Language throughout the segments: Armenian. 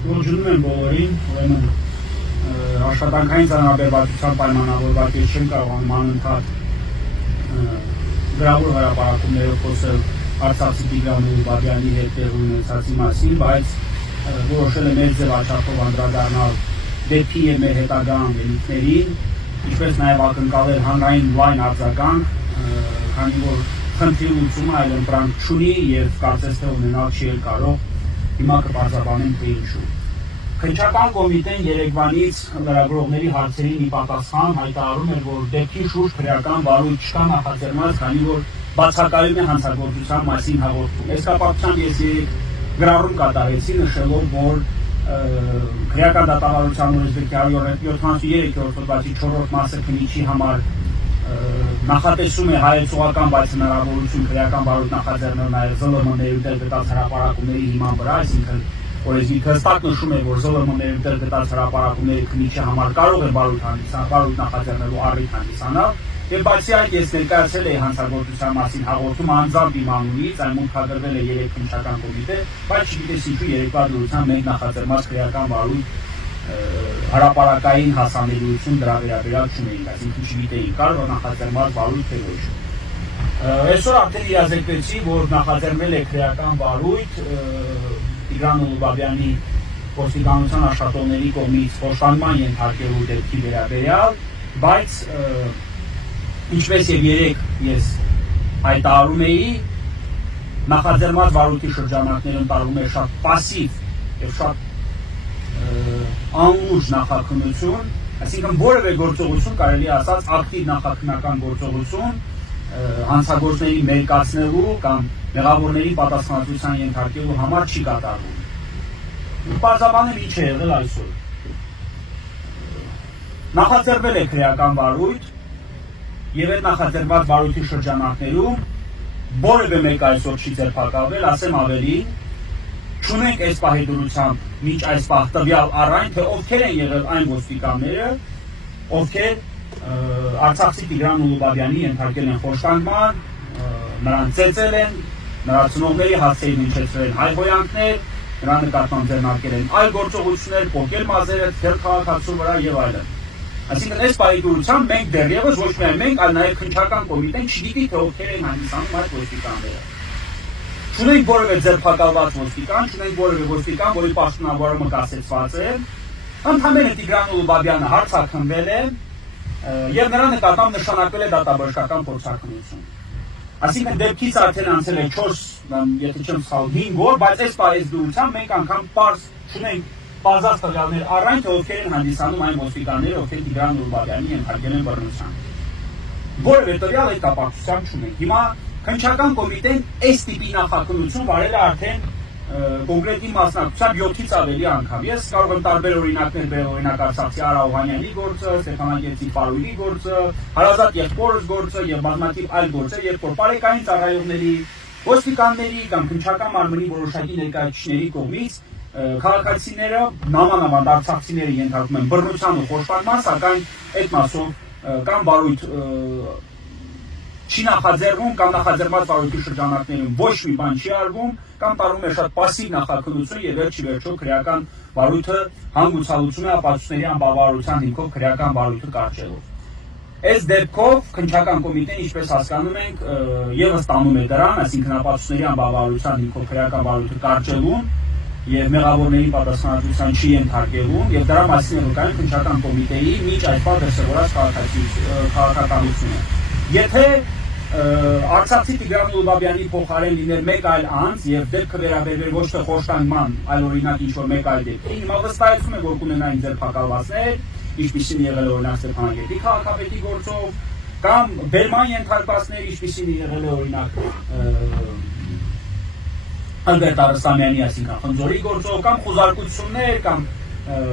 Ողջունում եմ բոլորին, ուրեմն աշխատանքային ծանրաբեռվածության պայմանավորված ես չեմ կարողանում անընդհատ գրավոր հրապարակումներով խոսել Արցախի Տիգրան Ուրբաբյանի հետ տեղի ունեցածի մասին, բայց որոշել եմ մեր ձև աչափով անդրադառնալ դեպքի եւ մեր հետագա անելիքներին, ինչպես նաեւ ակնկալել հանրային լայն արձագանք, քանի որ խնդրի լուծումը այլ ընտրանք չունի եւ կարծես թե ունենալ չի կարող, հիմա կբարձրաբանեմ թե ինչու։ Քննչական կոմիտեն Երևանից լրագրողների հարցերին ի պատասխան հայտարարում էր, որ դեպքի շուրջ քրեական վարույթ չկա նախաձեռնված, քանի որ բացակայում է հանցագործության մասին հաղորդում։ Այս կապակցությամբ ես գրառում կատարեցի, նշելով, որ քրեական դատավարության օրենսգրքի 173-րդ հոդվածի 4-րդ մասը քննիչի համար նախատեսում է հայեցողական, բայց հնարավորություն քրեական վարույթ նախաձեռնել նաև ԶԼՄ-ների դեր գտած հրապարակումների հիման վրա, այսինքն օրենսգիրքը հստակ նշում է, որ ԶԼՄ-ների դեր գտած հրապարակումների քննիչի համար կարող է վարույթ նախաձեռնելու առիթ հանդիսանալ, եւ բացի այդ ես ներկայացել էի հանցագործության մասին հաղորդում անձամբ իմ անունից, այն մուտքագրվել է 3 քննչական կոմիտե, բայց չգիտես ինչու երեկվա դրությամբ մենք նախաձեռնած քրեական վարույթ հրապարակային հասանելիություն դրա վերաբերյալ չունեինք, այսինքն չգիտեինք կարող նախաձեռնված վարույթ թե ոչ։ Այսօր արդեն իրազեկվեցի, որ նախաձեռնել է քրեական վարույթ Տիգրան Ուրբաբյանի ոստիկանության աշխատողների կողմից խոշտանգման ենթարկելու դեպքի վերաբերյալ, բայց ինչպես եւ երեք ես հայտարարում էի, նախաձեռնված վարույթի շրջանակներում տարվում է շատ պասիվ եւ շատ անուշ նախաքննություն, այսինքն որևէ գործողություն կարելի ասած ակտիվ նախաքննական գործողություն հանցագործների մերկացնելու կամ մեղավորների պատասխանատվության ենթարկելու համար չի կատարվում։ Պարզաբանել ինչ է եղել այսօր։ Նախաձեռնել է քրեական վարույթ եւ այդ նախաձեռնված վարույթի շրջանակներում որևէ մեկ այսօր չի ձերբակալվել, ասեմ ավելին, չունենք այս պահի դրությամբ մինչ այս պահ տվյալ առայն, թե ովքեր են եղել այն ոստիկանները, ովքեր Արցախի Տիգրան Ուրբաբյանի ենթարկել են խոշտանգման, նրան ծեծել են, նրա ծնողների հասցեին հնչեցրել հայհոյանքներ, նրա նկատմամբ ձեռնարկել են այլ գործողություններ, պոկել մազերը, թեր քաղաքացու վրա եւ այլն։ Այսինքն այս պահի դրությամբ մենք դեռևս ոչ միայն մենք, այլ նաեւ քննչական կոմիտեն չգիտի թե ովքեր են հանդիսանում այդ ոստիկանները։ Չունենք որևէ ձերբակալված ոստիկան, չունենք որևէ ոստիկան, որի պաշտոնավորումը կասեցված է, ընդհանրապես Տիգրան Ուրբաբյանը հարցաքննվել է եւ նրա նկատմամբ նշանակվել է դատաբժշկական փորձաքննություն։ Այսինքն դեպքից արդեն անցել է 4, եթե չեմ սխալ, 5 օր, բայց այս պահից դուրսությամբ մենք անգամ պարզ չունենք բազած տվյալներ առայն թե ովքեր են հանդիսանում այն ոստիկանները, ովքեր Տիգրան Ուրբաբյանի ենթարկել են բռնության։ Որևէ տվյալ այդ կապակցությամբ չունենք։ Հիմա քննչական կոմիտեն այս տիպի նախաքննություն վարել է արդեն կոնկրետ մասնակցությամբ 7-ից ավելի անգամ։ Ես կարող եմ տարբեր օրինակներ բերել, օրինակ Արցախի Արա Օհանյանի գործը, Ստեփանակերտի Պարույրի գործը, Հարազատ եղբորս գործը եւ բազմաթիվ այլ գործեր, երբ որ բարեկային ծառայողների, ոստիկանների կամ քննչական մարմնի որոշակի ներկայացուցիչների կողմից քաղաքացիները, նամանավանդ արցախցիները ենթարկվում են բռնության ու խոշտանգման, սակայն այդ մասով կամ վարույթ չի նախաձեռնում կամ նախաձեռնված վարույթի շրջանակներում ոչ մի բան չի արվում կամ տարվում է շատ պասիվ նախաքննություն եւ վերջիվերջո քրեական վարույթը հանգուցալուծում է ապացույցների անբավարարության հիմքով քրեական վարույթը կարճելով։ Այս դեպքով քննչական կոմիտեն, ինչպես հասկանում ենք, եւս տանում է դրան, այսինքն ապացույցների անբավարարության հիմքով քրեական վարույթը կարճելուն եւ մեղավորների պատասխանատվության չի ենթարկելուն եւ դրա մասին է վկայում քննչական կոմիտեի մինչ այս պահ դրսևորած քաղաքականությունը։ Եթե Արցախի Տիգրան Ուրբաբյանի փոխարեն լիներ մեկ այլ անձ եւ դեպքը վերաբերվեր ոչ թե խոշտանգման, այլ օրինակ ինչ-որ մեկ այլ դեպքի, հիմա վստահեցում է, որ կունենային ձերբակալվածներ, ինչպիսին եղել է օրինակ Ստեփանակերտի քաղաքապետի գործով, կամ բերման ենթարկվածներ, ինչպիսին եղել է օրինակ Ալբերտ Արստամյանի, այսինքն Խնձորի գործով, կամ խոզարկություններ, կամ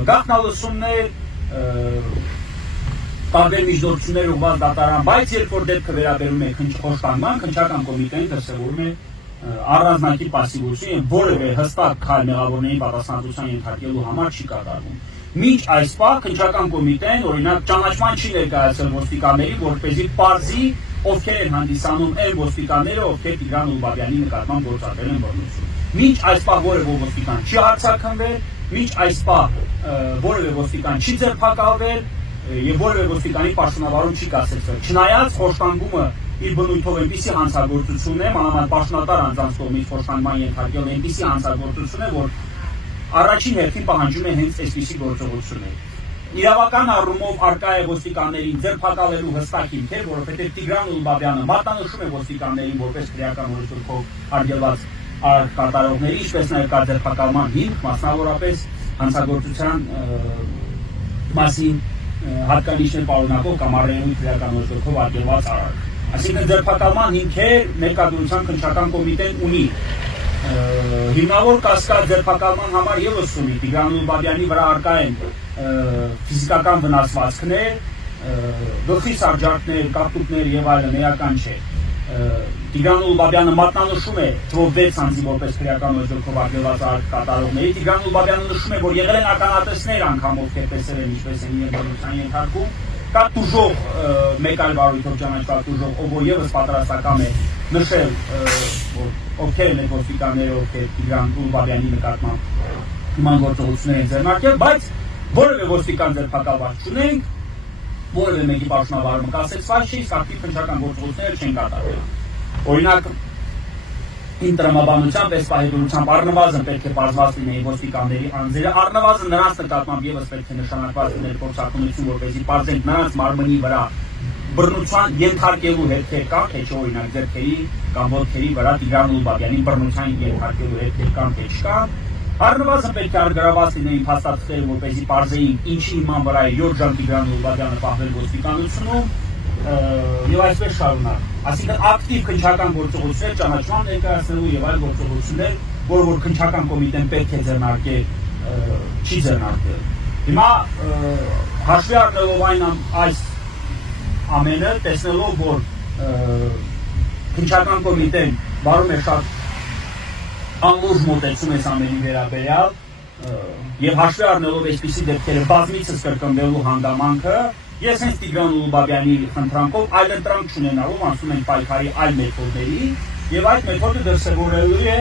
գաղտնալսումներ, տարբեր միջնորդություններ ուղղված դատարան, բայց երբ որ դեպքը վերաբերում է խոշտանգման, քննչական կոմիտեն դրսևորում է առանձնակի պասիվություն եւ որևէ հստակ քայլ մեղավորների պատասխանատվության ենթարկելու համար չի կատարվում։ Մինչ այս պահ քննչական կոմիտեն օրինակ ճանաչման չի ներկայացել ոստիկանների, որպեսզի պարզի ովքեր են հանդիսանում այն ոստիկանները, ովքեր Տիգրան Ուրբաբյանի նկատմամբ գործադրել են բռնություն։ Մինչ այս պահ որևէ ոստիկան չի հարցաքննվել, մինչ այս պահ որևէ ոստիկան չի ձերբակալվել եւ որևէ ոստիկանի պաշտոնավարում չի կասեցվել։ Չնայած խոշտանգումը իր բնույթով այնպիսի հանցագործություն է, մանավանդ պաշտոնատար անձանց կողմից խոշտանգման ենթարկել այնպիսի հանցագործություն է, որ առաջին հերթին պահանջում է հենց այսպիսի գործողություններ։ Իրավական առումով արկա է ոստիկաններին ձերբակալելու հստակ հիմքեր, որովհետև Տիգրան Ուլբաբյանը մատնանշում է ոստիկաններին որպես քրեական օրենսգրքով արգելված արարք կատարողների, ինչպես նաև կա ձերբակալման հիմք, մասնավորապես հանցագործության մասին հատկանիշներ պարունակող կամ առերևույթ քրեական օրենսգրքով արգելված արարք։ Այսինքն ձերբակալման հիմքեր ներկայացության քննչական կոմիտեն ունի։ Հիմնավոր կասկած ձերբակալման համար ևս ունի Տիգրան Ուլբաբյանի վրա արկա են ֆիզիկական վնասվածքներ, գլխի սարժանքներ, կապտուկներ եւ այլն էական չէ։ Տիգրան Ուլբաբյանը մատնանշում է թվով 6 անձի որպես քրեական օրենսգրքով արգելված արարք կատարողների։ Տիգրան Ուլբաբյանը նշում է, որ եղել են ականատեսներ անգամ ովքեր տեսել են ինչպես են իրականության ենթարկում։ Կա տուժող մեկ այլ վարույթով ճանաչված տուժող, ով ևս պատրաստական է նշել, որ ովքեր են ոստիկանները, ովքեր Տիգրան Ուլբաբյանի նկատմամբ նման գործողություններ են ձեռնարկել, բայց որևէ ոստիկան ձերբակալված չունենք, որևէ մեկի պաշտոնավարումը կասեցված չի, ակտիվ քննչական գործողություններ չեն կատարվել։ Օրինակ, ինտրամաբանությամբ, այս պահեդուրությամբ առնվազն պետք է պարզված լինեին ոստիկանների անձերը, առնվազն նրանց նկատմամբ ևս պետք է նշանակված լիներ փորձաքննություն, որպեսզի պարզենք նրանց մարմնի վրա բռնության ենթարկելու հետքեր կան, թե չէ օրինակ ձեռքերի կամ ոտքերի վրա Տիգրան Ուլբաբյանի բռնության ենթարկելու հետքեր կան, թե չկան։ Առնվազն պետք է արգելված լինեին փաստաթղթերը, որպեսզի պարզեին ինչի հիման վրա է 7 ժամ Տիգրան Ուլբաբյանը պահվել ոստիկանությունում եւ այսպես շարունակ։ Այսինքն ակտիվ քննչական գործողություններ ճանաչման ներկայացնելու եւ այլ գործողություններ, որ քննչական կոմիտեն պետք է ձեռնարկել, չի ձեռնարկել։ Հիմա հաշվի առնելով այս ամենը, տեսնելով որ քննչական կոմիտեն վարում է շատ անլուրջ մոտեցում այս ամենի վերաբերյալ եւ հաշվի առնելով այսպիսի դեպքերը բազմիցս կրկնվելու հանգամանքը, ես հենց Տիգրան Ուլբաբյանի խնդրանքով այլընտրանք չունենալով անցնում ենք պայքարի այլ մեթոդների եւ այդ մեթոդը դրսեւորելու է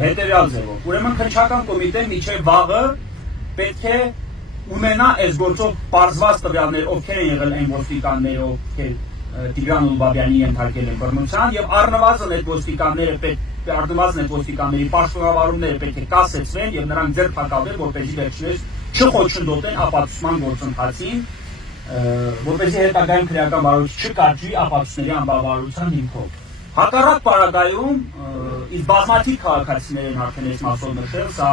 հետեւյալ ձևով։ Ուրեմն քննչական կոմիտեն միջև վաղը պետք է ունենա այս գործով պարզված տվյալներ, ովքեր են եղել այն ոստիկանները, ովքեր Տիգրան Ուլբաբյանի ենթարկել են բռնության եւ առնվազն այդ ոստիկանների պաշտոնավարումները պետք է կասեցվեն եւ նրանք ձերբակալվեն, որպեսզի վերջինս չխոչընդոտեն ապացուցման գործընթացին, որպեսզի հետագայում քրեական վարույթ չկարգվի ապացույցների անբավարարության հիմքով։ Հակառակ պարագայում իսկ բազմաթիվ քաղաքացիներ են արդեն այս մասով նշել, սա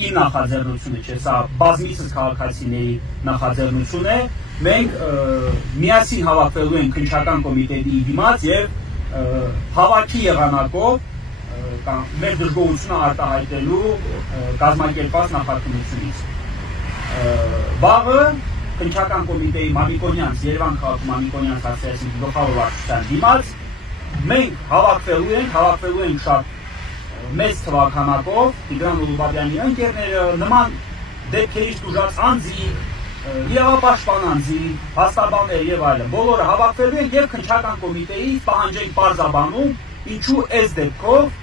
իր նախաձեռնությունը չէ, սա բազմիցս քաղաքացիների նախաձեռնություն է։ Մենք միասին հավաքվելու ենք քննչական կոմիտեի դիմաց եւ հավաքի եղանակով մեր դժգոհությունը արտահայտելու կազմակերպված նախաձեռնությունից։ Վաղը քննչական կոմիտեի Մամիկոնյանց, Երևան քաղաքում Մամիկոնյանց ասոցիացիայի գլխավոր վարչության դիմաց մենք հավաքվելու ենք շատ մեծ թվականակով Տիգրան Ուլբաբյանի ընկերները, նման դեպքերից տուժած անձիկ, իրավապաշտպան անձիկ, փաստաբաններ եւ այլն, բոլորը հավաքվելու են եւ քննչական կոմիտեից պահանջենք պարզաբանում, ինչու այս դեպքով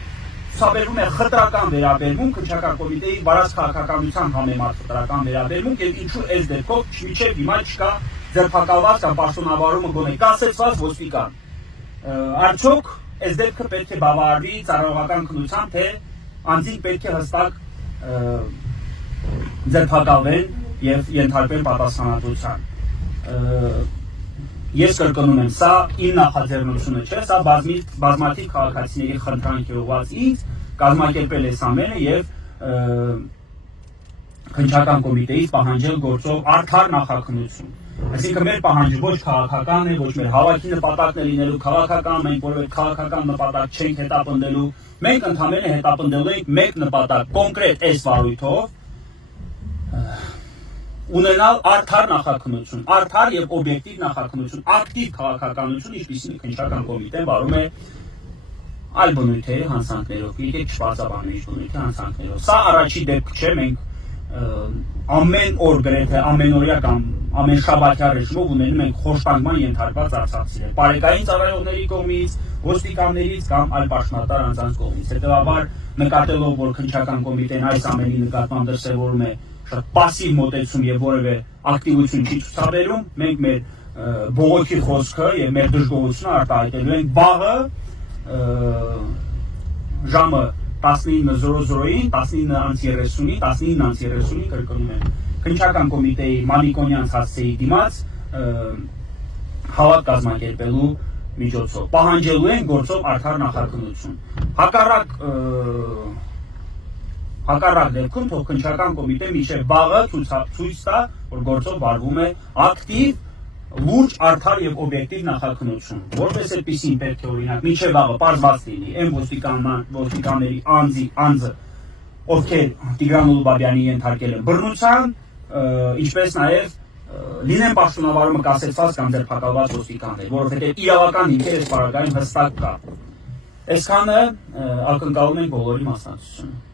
ցուցաբերվում է խտրական վերաբերմունք քննչական կոմիտեի վարած քաղաքականության համեմատ խտրական վերաբերմունք եւ ինչու այս դեպքով մինչեւ հիմա չկա ձերբակալված կամ պաշտոնավարումը գոնե կասեցված ոստիկան։ Արդյոք այս դեպքը պետք է բավարարվի ծառայողական քննությամբ, թե անձինք պետք է հստակ ձերբակալվեն եւ ենթարկվեն պատասխանատվության։ Ես կրկնում եմ, սա իմ նախաձեռնությունը չէ, սա բազմաթիվ քաղաքացիների խնդրանք է ուղղված ինձ, կազմակերպել այս ամենը եւ քննչական կոմիտեից պահանջել գործով արդար նախաքննություն։ Այսինքն մեր պահանջը ոչ քաղաքական է, ոչ մեր հավաքի նպատակն է լինելու քաղաքական, մենք որևէ քաղաքական նպատակ չենք հետապնդելու, մենք ընդհանրապես հետապնդելու ենք մեկ նպատակ, կոնկրետ այս վարույթով ունենալ արդար նախաքննություն, արդար եւ օբյեկտիվ նախաքննություն, ակտիվ քաղաքականություն, ինչպիսին քննչական կոմիտեն վարում է այլ բնույթի հանցանքներով, եկեք չպարզաբանենք բնույթի հանցանքներով։ Սա առաջի դեպք չէ, մենք ամեն օր գրեթե ամենօրյա կամ ամեն շաբաթյա ռեժիմով ունենում ենք խոշտանգման ենթարկված արցախցիներ բարեկային ծառայողների կողմից, ոստիկաններից կամ այլ պաշտոնատար անձանց կողմից։ Հետևաբար նկատելով, որ քննչական կոմիտեն այս ամենի նկատմամբ դրսևորում է շատ պասիվ մոտեցում եւ որևէ ակտիվություն չի ցուցաբերում, մենք մեր բողոքի խոսքը եւ մեր դժգոհությունը արտահայտելու ենք վաղը ժամը 19:00-ին, 19:30-ին, 19:30-ին կրկնում եմ քննչական կոմիտեի Մանիկոնյան հասցեի դիմաց հավաք կազմակերպելու միջոցով պահանջելու են գործով արդար նախաքննություն։ Հակառակ դեպքում թող քննչական կոմիտեն մինչև վաղը ցույց տա, որ գործով վարվում է ակտիվ, լուրջ, արդար եւ օբյեկտիվ նախաքննություն։ Որպես այդպեսին պետք է օրինակ մինչև վաղը պարզված լինի այն ոստիկանների անձը, ովքեր Տիգրան Ուլուբաբյանի ենթարկել են բռնության, ինչպես նաեւ լինեն պաշտոնավարումը կասեցված կամ ձերբակալված ոստիկաններ, որովհետեւ իրավական հիմքեր այս պարագայում հստակ կա։ Այսքանը ակնկալում ենք բոլորի մասնակցությունը։